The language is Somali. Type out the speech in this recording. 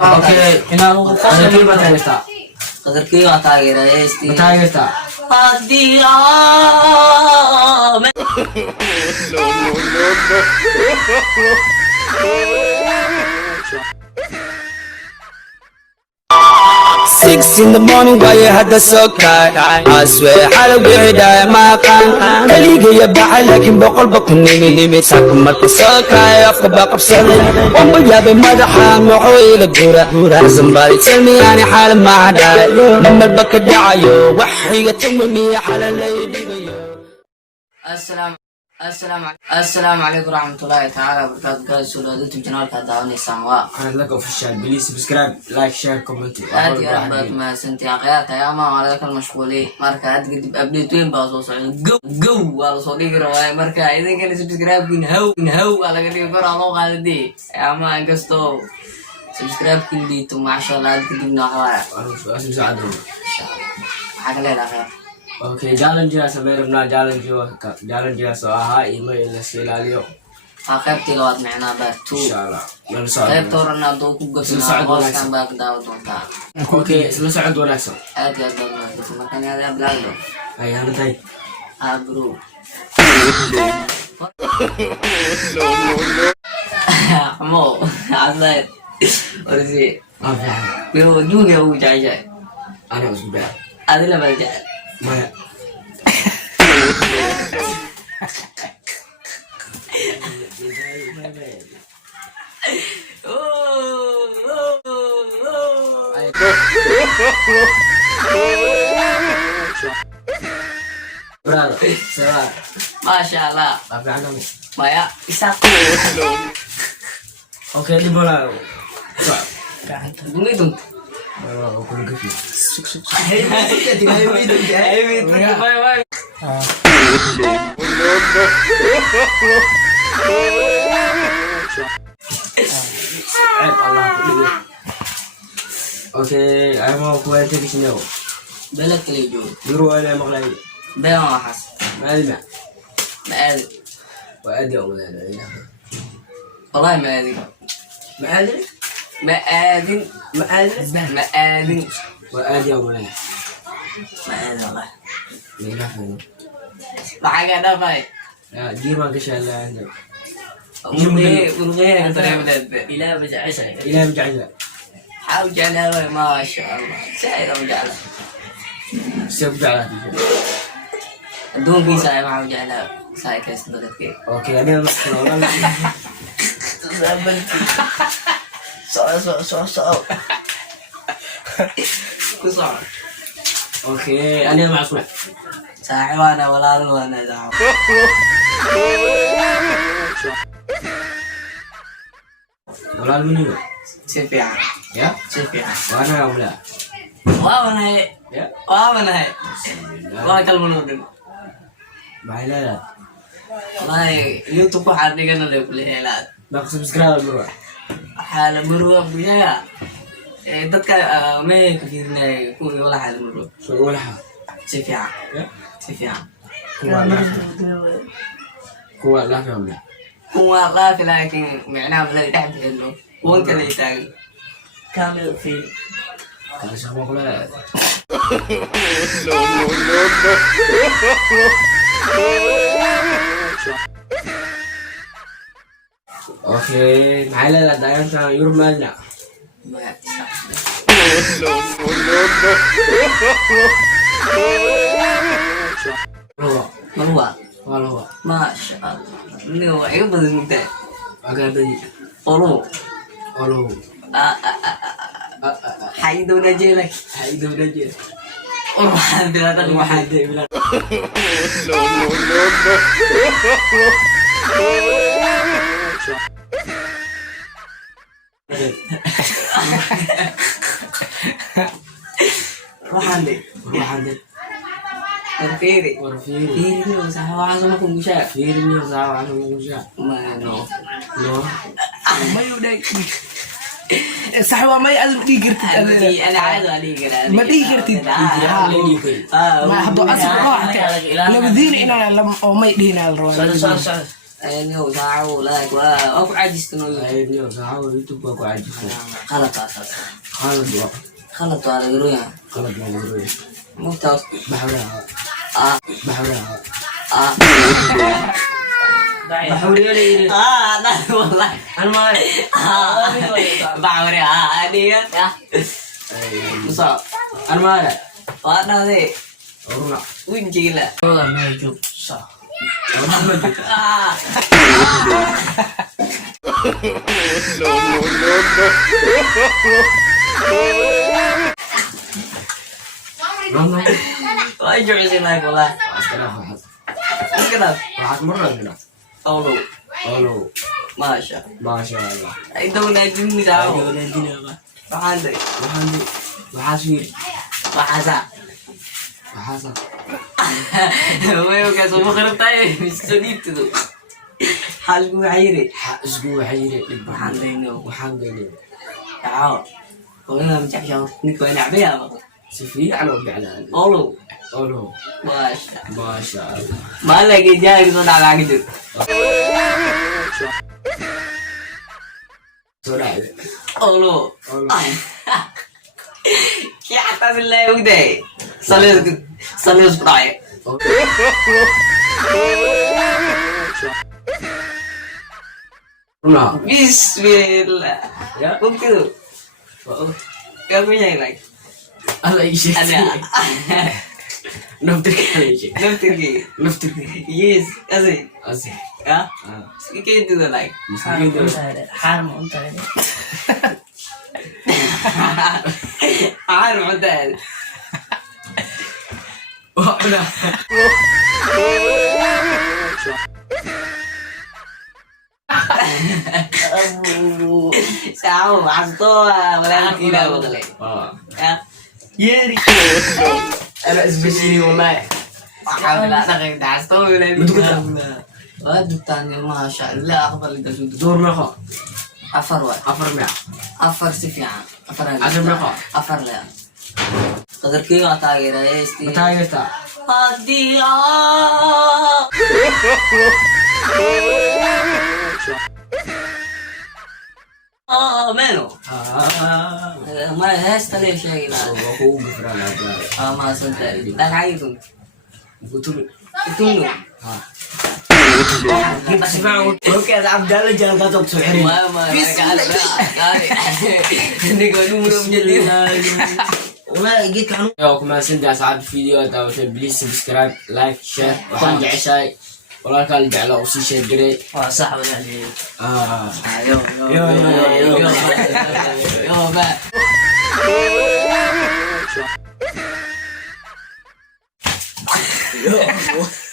Oke, inaan qadarkii baa taageertaa. qadarkii waa taageeraya Ma taageertaa? haddii Six in the morning, why you had the so kind? I swear, I don't get it, my can. Kaliga ya bahay, lakin bokol bakun nimi sakum mat so kind. Off the back of selling, one boy ya be madahan, mo oil gura. Somebody tell me ani hal ma da. Number bakadayo, wahiga tummi hala lady yo. assalaamu calaykum waraxmatullaahi tacaala wabarakaatu guys soo dhawaada channelka daawaneysaan waa Qanad laga official, please subscribe, like, share, comment. aad iyo aad baad mahadsantihiin akhyaarta ama waa laga kala mashquulay marka aad kadib update weyn baa soo socda go waa la soo dhigi rabaa marka idinkana subscribe-kin how waa laga dhigi karaa loo qaadadii ama inkasto subscribe-kin liito masha Allah aad kadibna waxaa waxaa ka leedahay Okay, challenge sameeyay rabnaa challenge soo ahaa email la ilaaliyo. qaybtii labaad macnaa baa 2 Inshallah. Nala socod. qaybta horena doo ku gasnaa hoostan baa ka daawa doontaa Okay, isla socod wanaagsan. aad iyo aad baad mahadsantihiin marka inaad ablaado Ay hanatay. bro mo aslay orisi Afaan. biro dunia u jaja Ana usbu baa. adila baa jaja Maya. Brother, sawa. masha Allah Afaan namu. maya isak Okay, di bola. So, bunyi tuh aku perlu ke sini. bye Allah. Okay, ay mau kuat di sini. belak kelijo Dulu ada yang maklai. bel mahas Malma. mal وأدي أولاد. والله ما أدري معادن مآذن مآذن وأدي أولاد. مآذن والله لا فهم. معك أنا باي يا جيما كشال عندك. ونغير أنت يا ولد إلى بجعلة. حاول جعلها ما شاء الله سائر وجعلها سيف جعلة. دون في سائر ما وجعلها سائر كيس بدك أوكي أنا مسكين. so كسر أوكي أنا معصوم. ساعي وانا ولا انا دعوة ولا المنيو. سيفيا يا. سيفيا وأنا ولا. وانا هي يا. وانا هي واكل منودن بعيلة. والله يوتيوب واحد يقول لي بالهلال ناقص سبسكرايب بروح. حال مروه بيها dadka ma kafirnay kuwi wala xal maro شو ولا حا. si fiican يا. si fiican كوا لا فهم لا. kuwa qaafi laakiin macnaha la dhex bixino kuwan kale taagan kamil fi كان شو كلا. أوكي معايا دايما أنت يوم مالنا. ma هو marwa ولا هو. ma sha Allah ni waa iga badan mudda أقعد بدي. qolo ولا هو. xaydowna jeelak هاي ده بنجي. waxaan bilaadan waxaan واحد يبلا. waxaan de واحد. arfeeri ورفيري. fiiri waxa waxa sama ku mushaa فيري مية ساعة عشان مجا. ma no نو. ma yudai صح وما يأذن دي قرت أنا عايز أديك ما دي قرت ما حضو أصل واحد لو بدين إنا لما أو ما يدين على الروان Ayun yun, sao, like, wala. Ako ajis to no yun. ayun yun, sa ako, YouTube ako adyo ko. Kalat asas. Kalad ba? Kalat wala garo yan. Kalad na luro eh. Mugtaos. Bahura ka. Ah, Bahura ka. ah. Bahura yun eh. Ah, wala. Ano mga Ah, bakore, ano yan? Ah, Ayun. musa. Ano mga Wala na eh. Oo nga. Uy, gila. Wala na YouTube sa. Ano mga Ah, Mama. why you're in life, wala. Pakas ka na. Ano ka na? Pakas mo rin na. Paulo. Olo. Masya. Masya Allah. Ay, daw na din nila ako. Ayun, hindi na ba? Pakanday. Bahandi. Bahasir. Pakasa. Bahasa. Uy, ka sumakarap tayo eh. Misto dito to. Halos ko kahiri. Isgo waxay Pakanday no. waxaan geynay Ako. Kung nga macam siya, hindi ko nabi ako. si fiican oo gaclaan Olo. olo Masya. maasha Allah Malagi dyan, ito nakakagid. soo dhacday Olo. Olo. Kaya ata sila yung day. Salos tayo. Una. Bismillah. Ya. Bukti tuh. Oo. Gagawin niya yung like. Ala ishe Ada. naftir ka ishe Naftir ki. naftir Yes. Kasi. asi Ya. ah Sige itu tuh like. gitu Har mo unta rin. Ano mo dahil? wah na Sa ako, masto wala nang ilaw dali. ah Ya. Yeri. ana especially wallahi Wala na kay dasto wala ni. Betul ka? Wah, dutan yung masya Allah ako pala dito. door na ko Afar wa. afar na Afar si fiya. Afar. Asam na ko Afar la. Qadar kiyo atagira esti. mataya ta Hadiya. Meno. ah Ma hesta le siya gila. ako gufra na bla Masad dari. Dahil ito. gutul Ito no. asma oke Abdallah jangan katok suhri Mama, hindi ko nung jadi. والله جيت عنه يوم ما سند أصعد فيديو أو شيء بليز سبسكرايب لايك شير وحاجة عشاي والله كان جعله وسي شير جري Wah, wala ni. Yo, yo, yo, yo. Yo, ba. Yo.